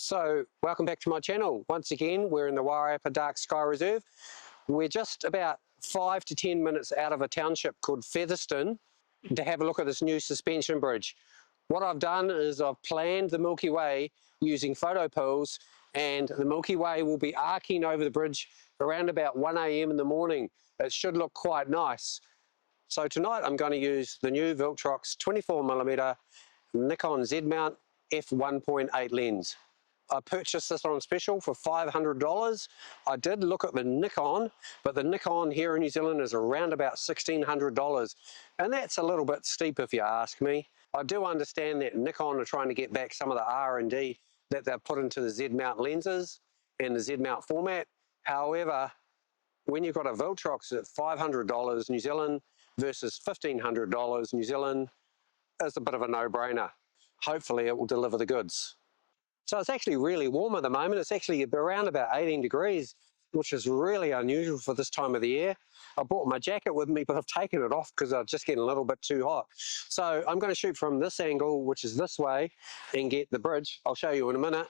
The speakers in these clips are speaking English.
So, welcome back to my channel. Once again, we're in the Wairarapa Dark Sky Reserve. We're just about 5 to 10 minutes out of a township called Featherston to have a look at this new suspension bridge. What I've done is I've planned the Milky Way using photo pools, and the Milky Way will be arcing over the bridge around about 1 AM in the morning. It should look quite nice. So tonight I'm going to use the new Viltrox 24mm Nikon Z mount f1.8 lens. I purchased this on special for $500. I did look at the Nikon, but the Nikon here in New Zealand is around about $1,600, and that's a little bit steep if you ask me. I do understand that Nikon are trying to get back some of the R&D that they've put into the Z mount lenses and the Z mount format. However, when you've got a Viltrox at $500 New Zealand versus $1,500 New Zealand, it's a bit of a no-brainer. Hopefully it will deliver the goods. So it's actually really warm at the moment. It's actually around about 18 degrees, which is really unusual for this time of the year. I brought my jacket with me, but I've taken it off because I'm just getting a little bit too hot. So I'm going to shoot from this angle, which is this way, and get the bridge. I'll show you in a minute.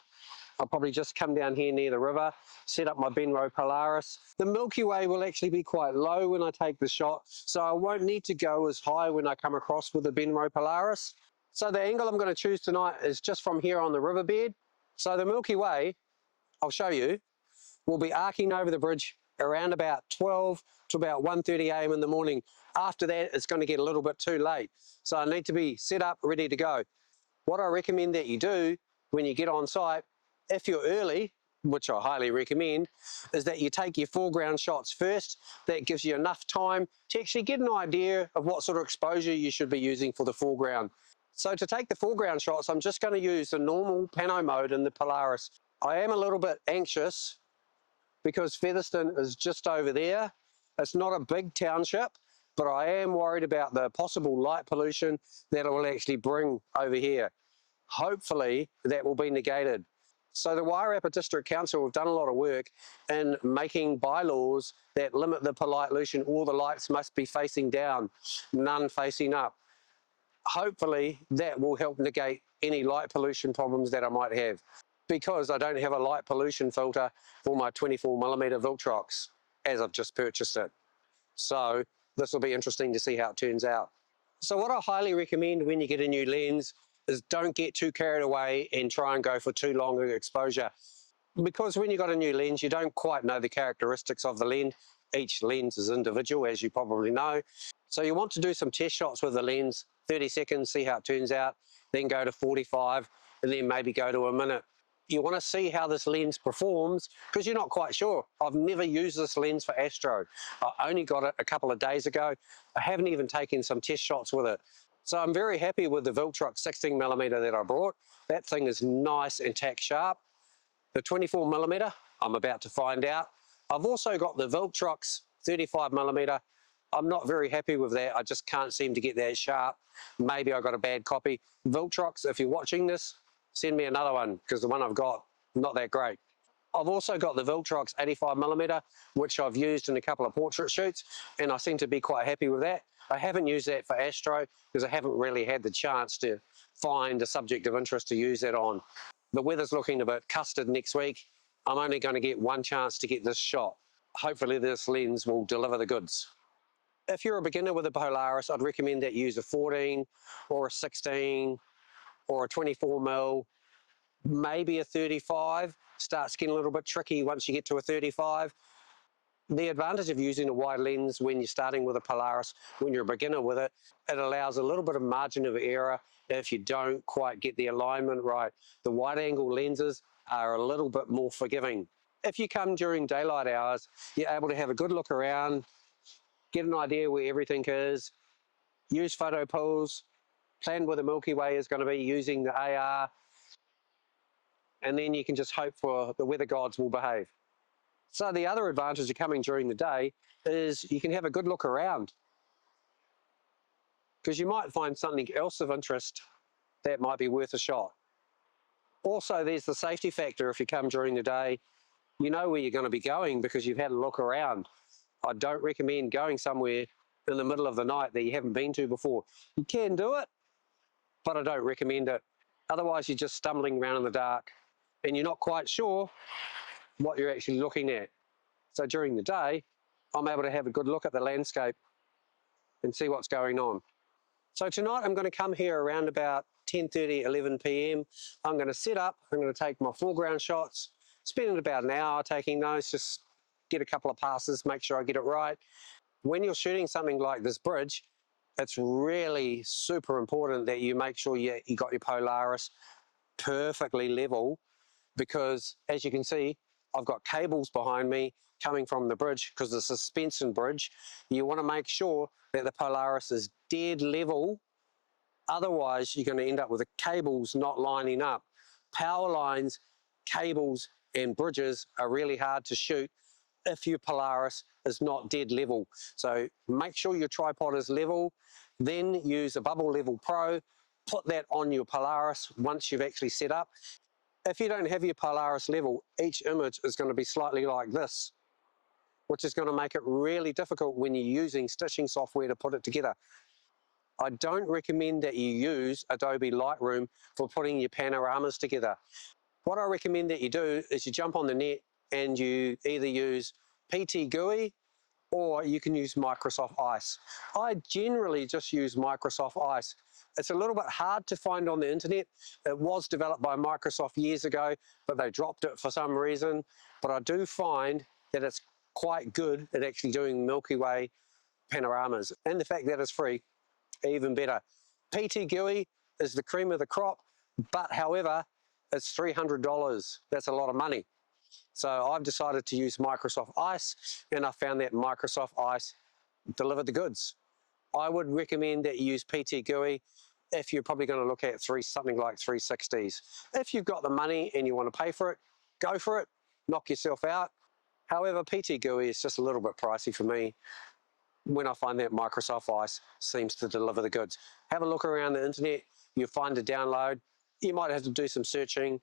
I'll probably just come down here near the river, set up my Benro Polaris. The Milky Way will actually be quite low when I take the shot, so I won't need to go as high when I come across with the Benro Polaris. So the angle I'm going to choose tonight is just from here on the riverbed. So the Milky Way, I'll show you, will be arcing over the bridge around about 12 to about 1:30 AM in the morning. After that, it's going to get a little bit too late. So I need to be set up, ready to go. What I recommend that you do when you get on site, if you're early, which I highly recommend, is that you take your foreground shots first. That gives you enough time to actually get an idea of what sort of exposure you should be using for the foreground. So to take the foreground shots, I'm just going to use the normal pano mode in the Polaris. I am a little bit anxious because Featherston is just over there. It's not a big township, but I am worried about the possible light pollution that it will actually bring over here. Hopefully that will be negated. So the Wairarapa District Council have done a lot of work in making bylaws that limit the pollution. All the lights must be facing down, none facing up. Hopefully that will help negate any light pollution problems that I might have, because I don't have a light pollution filter for my 24mm Viltrox as I've just purchased it. So this will be interesting to see how it turns out. So what I highly recommend when you get a new lens is don't get too carried away and try and go for too long an exposure, because when you've got a new lens you don't quite know the characteristics of the lens. Each lens is individual, as you probably know. So you want to do some test shots with the lens, 30 seconds, see how it turns out, then go to 45, and then maybe go to a minute. You want to see how this lens performs because you're not quite sure. I've never used this lens for astro. I only got it a couple of days ago. I haven't even taken some test shots with it. So I'm very happy with the Viltrox 16mm that I brought. That thing is nice and tack sharp. The 24mm, I'm about to find out. I've also got the Viltrox 35mm. I'm not very happy with that. I just can't seem to get that sharp. Maybe I got a bad copy. Viltrox, if you're watching this, send me another one, because the one I've got, not that great. I've also got the Viltrox 85mm, which I've used in a couple of portrait shoots, and I seem to be quite happy with that. I haven't used that for astro because I haven't really had the chance to find a subject of interest to use that on. The weather's looking a bit custard next week. I'm only going to get one chance to get this shot. Hopefully this lens will deliver the goods. If you're a beginner with a Polaris, I'd recommend that you use a 14 or a 16 or a 24mm, maybe a 35. Starts getting a little bit tricky once you get to a 35. The advantage of using a wide lens when you're starting with a Polaris, when you're a beginner with it, it allows a little bit of margin of error if you don't quite get the alignment right. The wide angle lenses are a little bit more forgiving. If you come during daylight hours, you're able to have a good look around, get an idea where everything is, use photo pools, plan where the Milky Way is going to be using the AR, and then you can just hope for the weather gods will behave. So the other advantage of coming during the day is you can have a good look around, because you might find something else of interest that might be worth a shot. Also, there's the safety factor. If you come during the day, you know where you're going to be going because you've had a look around. I don't recommend going somewhere in the middle of the night that you haven't been to before. You can do it, but I don't recommend it. Otherwise, you're just stumbling around in the dark. and you're not quite sure what you're actually looking at. So during the day, I'm able to have a good look at the landscape and see what's going on. So tonight I'm going to come here around about 10:30, 11 p.m. I'm going to set up, I'm going to take my foreground shots, spend about an hour taking those, just get a couple of passes, make sure I get it right. When you're shooting something like this bridge, it's really super important that you make sure you got your Polaris perfectly level, because as you can see, I've got cables behind me coming from the bridge because it's a suspension bridge. You want to make sure that the Polaris is dead level. Otherwise, you're going to end up with the cables not lining up. Power lines, cables, and bridges are really hard to shoot if your Polaris is not dead level. So make sure your tripod is level, then use a Bubble Level Pro, put that on your Polaris once you've actually set up. If you don't have your Polaris level, each image is going to be slightly like this, which is going to make it really difficult when you're using stitching software to put it together. I don't recommend that you use Adobe Lightroom for putting your panoramas together. What I recommend that you do is you jump on the net and you either use PT GUI or you can use Microsoft Ice. I generally just use Microsoft Ice. It's a little bit hard to find on the internet. It was developed by Microsoft years ago, but they dropped it for some reason. But I do find that it's quite good at actually doing Milky Way panoramas. And the fact that it's free, even better. PT GUI is the cream of the crop, but however, it's $300. That's a lot of money. So I've decided to use Microsoft Ice, and I found that Microsoft Ice delivered the goods. I would recommend that you use PT GUI if you're probably going to look at something like 360s. If you've got the money and you want to pay for it, go for it, knock yourself out. However, PT GUI is just a little bit pricey for me when I find that Microsoft Ice seems to deliver the goods. Have a look around the internet, you'll find a download. You might have to do some searching,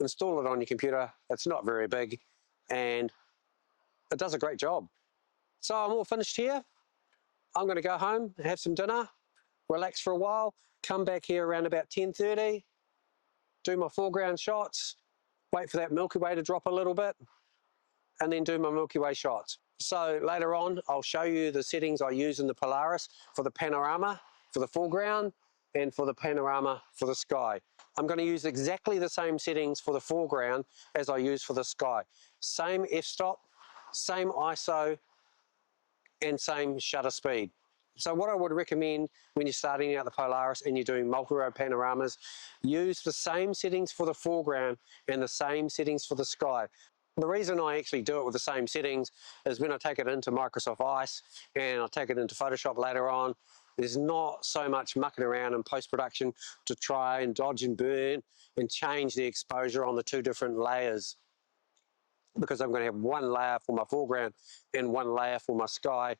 install it on your computer. It's not very big and it does a great job. So I'm all finished here. I'm going to go home, have some dinner, relax for a while, come back here around about 10:30, do my foreground shots, wait for that Milky Way to drop a little bit, and then do my Milky Way shots. So later on, I'll show you the settings I use in the Polaris for the panorama, for the foreground, and for the panorama for the sky. I'm going to use exactly the same settings for the foreground as I use for the sky. Same f-stop, same ISO, and same shutter speed. So what I would recommend when you're starting out the Polaris and you're doing multi-row panoramas, use the same settings for the foreground and the same settings for the sky. The reason I actually do it with the same settings is when I take it into Microsoft Ice and I take it into Photoshop later on, there's not so much mucking around in post-production to try and dodge and burn and change the exposure on the two different layers, because I'm going to have one layer for my foreground and one layer for my sky.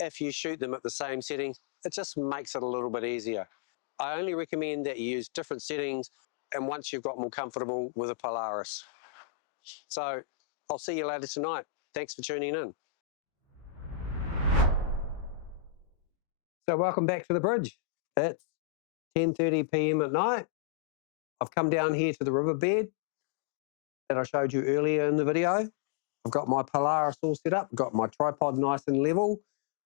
If you shoot them at the same settings, it just makes it a little bit easier. I only recommend that you use different settings and once you've got more comfortable with a Polaris. So I'll see you later tonight. Thanks for tuning in. So welcome back to the bridge. It's 10:30 p.m. at night. I've come down here to the riverbed that I showed you earlier in the video. I've got my Polaris all set up, got my tripod nice and level.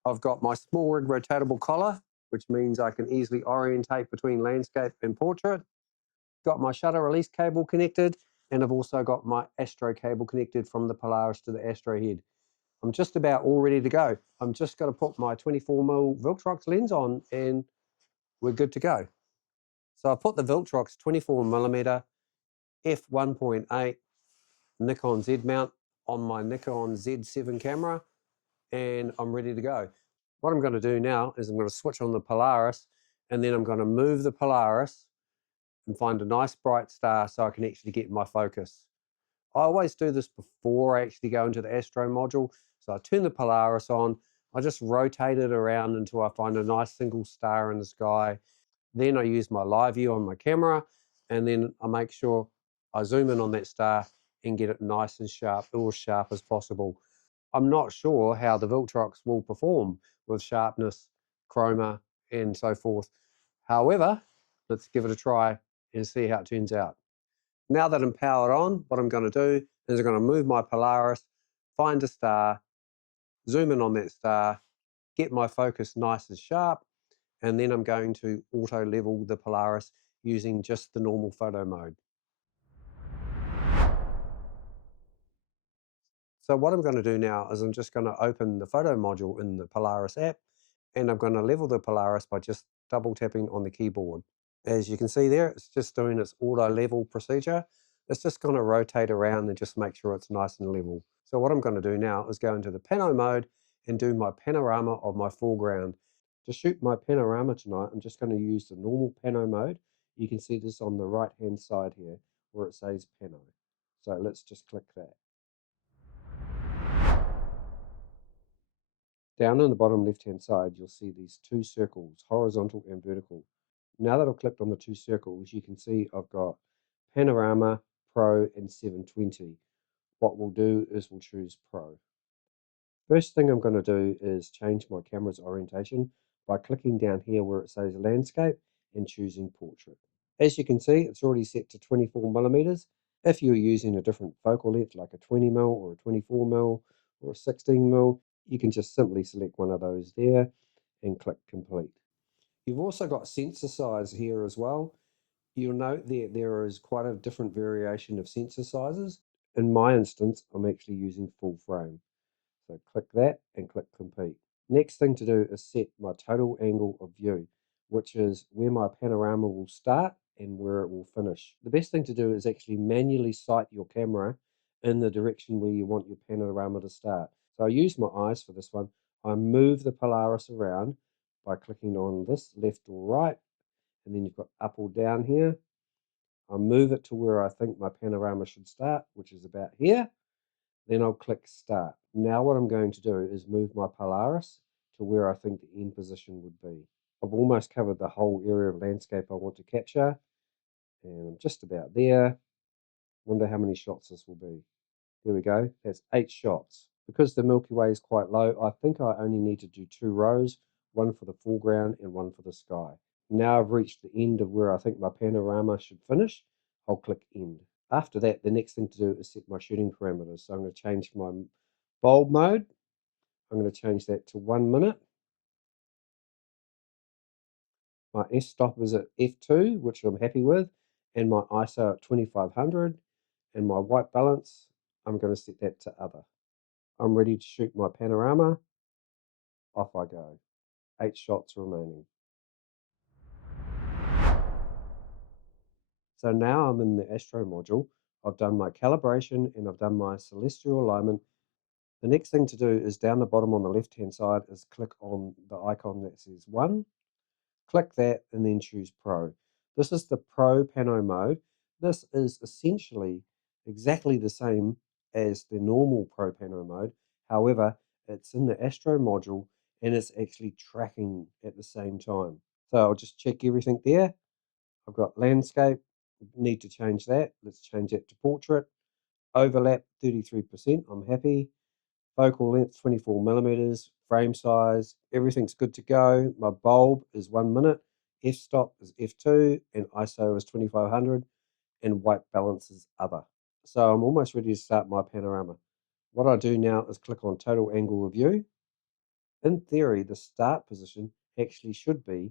I've got my small rig rotatable collar, which means I can easily orientate between landscape and portrait. Got my shutter release cable connected, and I've also got my Astro cable connected from the Polaris to the Astro head. I'm just about all ready to go. I'm just going to put my 24mm Viltrox lens on and we're good to go. So I put the Viltrox 24mm f1.8 Nikon Z mount on my Nikon Z7 camera and I'm ready to go. What I'm going to do now is I'm going to switch on the Polaris and then I'm going to move the Polaris and find a nice bright star so I can actually get my focus. I always do this before I actually go into the Astro module. So I turn the Polaris on, I just rotate it around until I find a nice single star in the sky. Then I use my live view on my camera and then I make sure I zoom in on that star and get it nice and sharp, or as sharp as possible. I'm not sure how the Viltrox will perform with sharpness, chroma, and so forth. However, let's give it a try and see how it turns out. Now that I'm powered on, what I'm going to do is I'm going to move my Polaris, find a star, zoom in on that star, get my focus nice and sharp, and then I'm going to auto level the Polaris using just the normal photo mode. So what I'm going to do now is I'm just going to open the photo module in the Polaris app, and I'm going to level the Polaris by just double tapping on the keyboard. As you can see there, it's just doing its auto level procedure. It's just going to rotate around and just make sure it's nice and level. So what I'm going to do now is go into the pano mode and do my panorama of my foreground. To shoot my panorama tonight, I'm just going to use the normal pano mode. You can see this on the right hand side here where it says pano. So let's just click that. Down on the bottom left-hand side, you'll see these two circles, horizontal and vertical. Now that I've clicked on the two circles, you can see I've got Panorama, Pro, and 720. What we'll do is we'll choose Pro. First thing I'm going to do is change my camera's orientation by clicking down here where it says Landscape and choosing Portrait. As you can see, it's already set to 24mm. If you're using a different focal length like a 20mm or a 24mm or a 16mm, you can just simply select one of those there and click Complete. You've also got sensor size here as well. You'll note that there is quite a different variation of sensor sizes. In my instance, I'm actually using full frame. So click that and click Complete. Next thing to do is set my total angle of view, which is where my panorama will start and where it will finish. The best thing to do is actually manually sight your camera in the direction where you want your panorama to start. So I use my eyes for this one. I move the Polaris around by clicking on this left or right, and then you've got up or down here. I move it to where I think my panorama should start, which is about here. Then I'll click Start. Now what I'm going to do is move my Polaris to where I think the end position would be. I've almost covered the whole area of landscape I want to capture, and I'm just about there. Wonder how many shots this will be. There we go, that's 8 shots. Because the Milky Way is quite low, I think I only need to do 2 rows, one for the foreground and one for the sky. Now I've reached the end of where I think my panorama should finish. I'll click End. After that, the next thing to do is set my shooting parameters. So I'm going to change my bulb mode. I'm going to change that to 1 minute. My f-stop is at f2, which I'm happy with, and my ISO at 2500, and my white balance, I'm going to set that to Other. I'm ready to shoot my panorama. Off I go. 8 shots remaining. So now I'm in the Astro module. I've done my calibration and I've done my celestial alignment. The next thing to do is down the bottom on the left hand side is click on the icon that says 1. Click that and then choose Pro. This is the Pro Pano mode. This is essentially exactly the same as the normal Pro Pano mode. However, it's in the Astro module and it's actually tracking at the same time. So I'll just check everything there. I've got landscape, need to change that. Let's change that to portrait. Overlap 33%, I'm happy. Focal length 24mm, frame size, everything's good to go. My bulb is 1 minute, f-stop is f2, and ISO is 2500, and white balance is Other. So I'm almost ready to start my panorama. What I do now is click on total angle of view. In theory, the start position actually should be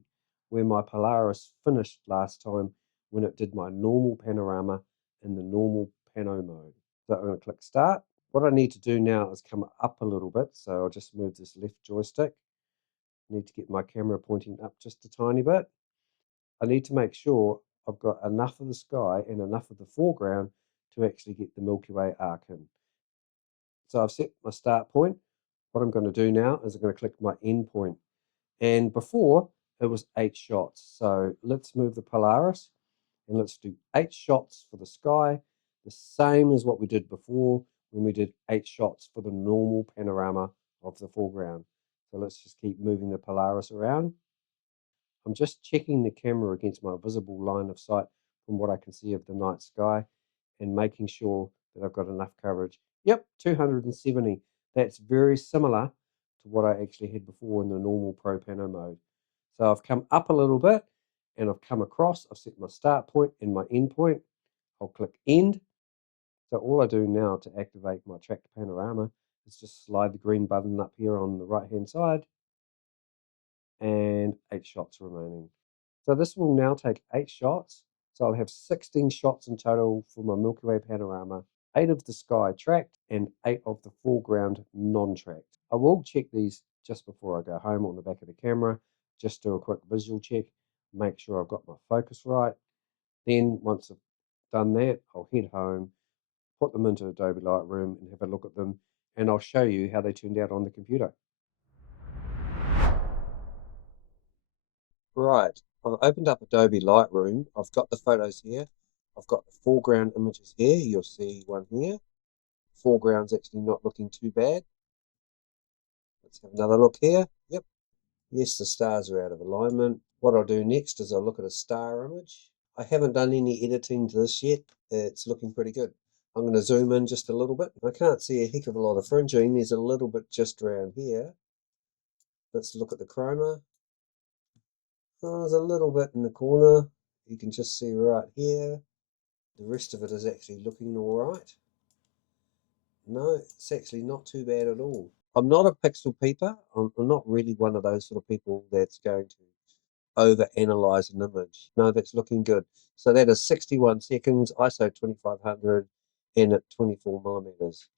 where my Polaris finished last time when it did my normal panorama in the normal pano mode. So I'm going to click Start. What I need to do now is come up a little bit, so I'll just move this left joystick. I need to get my camera pointing up just a tiny bit. I need to make sure I've got enough of the sky and enough of the foreground to actually get the Milky Way arc in. So I've set my start point. What I'm going to do now is I'm going to click my end point. And before, it was 8 shots. So let's move the Polaris and let's do 8 shots for the sky, the same as what we did before when we did 8 shots for the normal panorama of the foreground. So let's just keep moving the Polaris around. I'm just checking the camera against my visible line of sight from what I can see of the night sky and making sure that I've got enough coverage. Yep, 270. That's very similar to what I actually had before in the normal Pro Pano mode. So I've come up a little bit and I've come across. I've set my start point and my end point. I'll click End. So all I do now to activate my tracked panorama is just slide the green button up here on the right hand side, and 8 shots remaining. So this will now take 8 shots. So I'll have 16 shots in total for my Milky Way panorama, 8 of the sky tracked and 8 of the foreground non-tracked. I will check these just before I go home on the back of the camera, just do a quick visual check, make sure I've got my focus right. Then once I've done that, I'll head home, put them into Adobe Lightroom and have a look at them, and I'll show you how they turned out on the computer. Right, I've opened up Adobe Lightroom. I've got the photos here. I've got the foreground images here. You'll see one here. Foreground's actually not looking too bad. Let's have another look here. Yep. Yes, the stars are out of alignment. What I'll do next is I'll look at a star image. I haven't done any editing to this yet. It's looking pretty good. I'm going to zoom in just a little bit. I can't see a heck of a lot of fringing. There's a little bit just around here. Let's look at the chroma. Oh, there's a little bit in the corner. You can just see right here. The rest of it is actually looking all right. No, it's actually not too bad at all. I'm not a pixel peeper. I'm not really one of those sort of people that's going to over-analyze an image. No, that's looking good. So that is 61 seconds, ISO 2500, and at 24 millimeters.